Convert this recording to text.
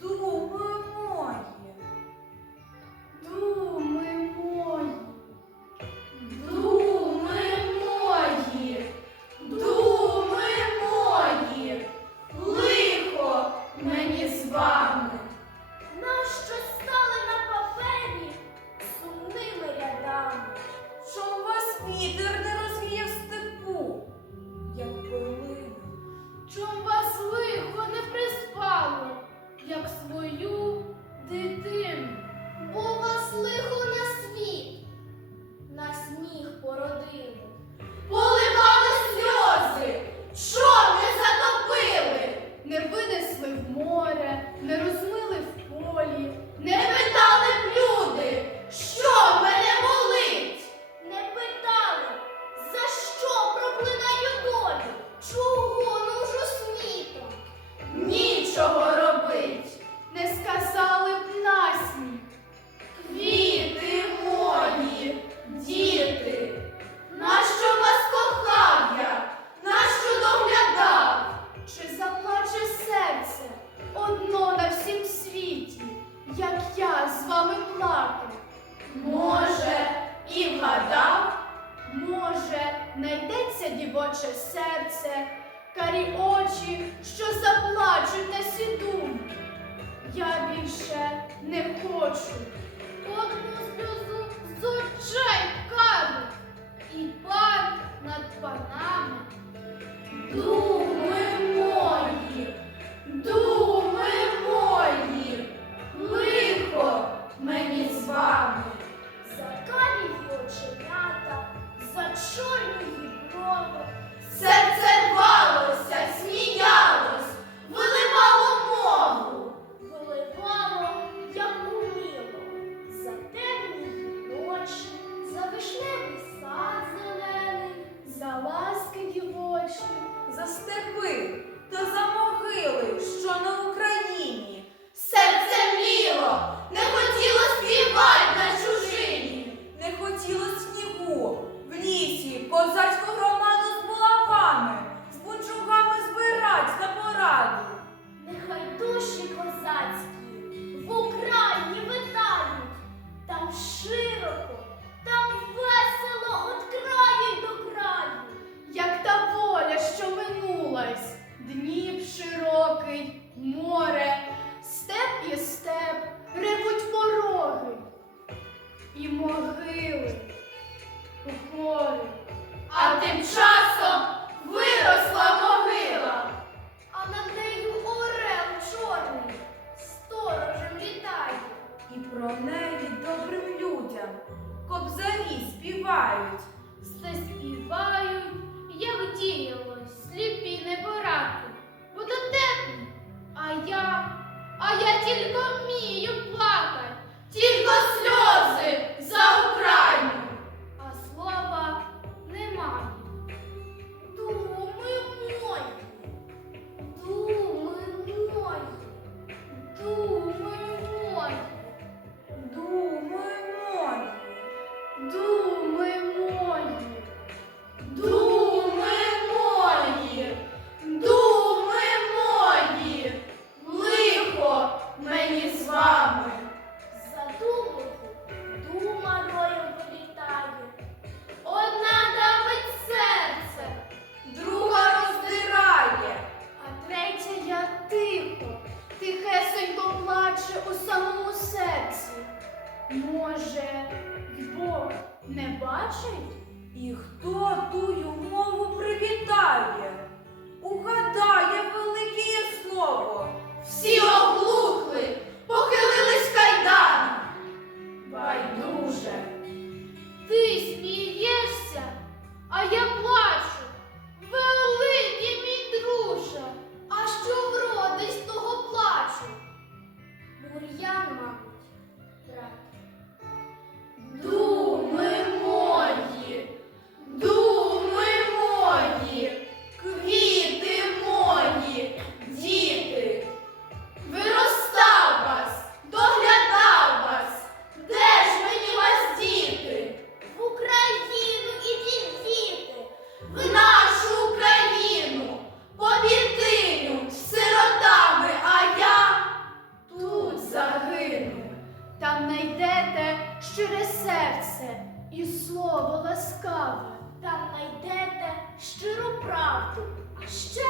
думи мої, думи мої, думи мої, думи мої, лихо мені з вами. Нащо стали на папері сумними рядами, що вас відео? як я з вами плакав. Може, і вгадав, може, найдеться дівоче серце, карі очі, що funciona no Все співають, як діяло, сліпі не непораки. Буде тепло, а я, а я тільки вмію плакати. Може, Бог не бачить? І хто тую мову привітає? Угадає велику. Shut up.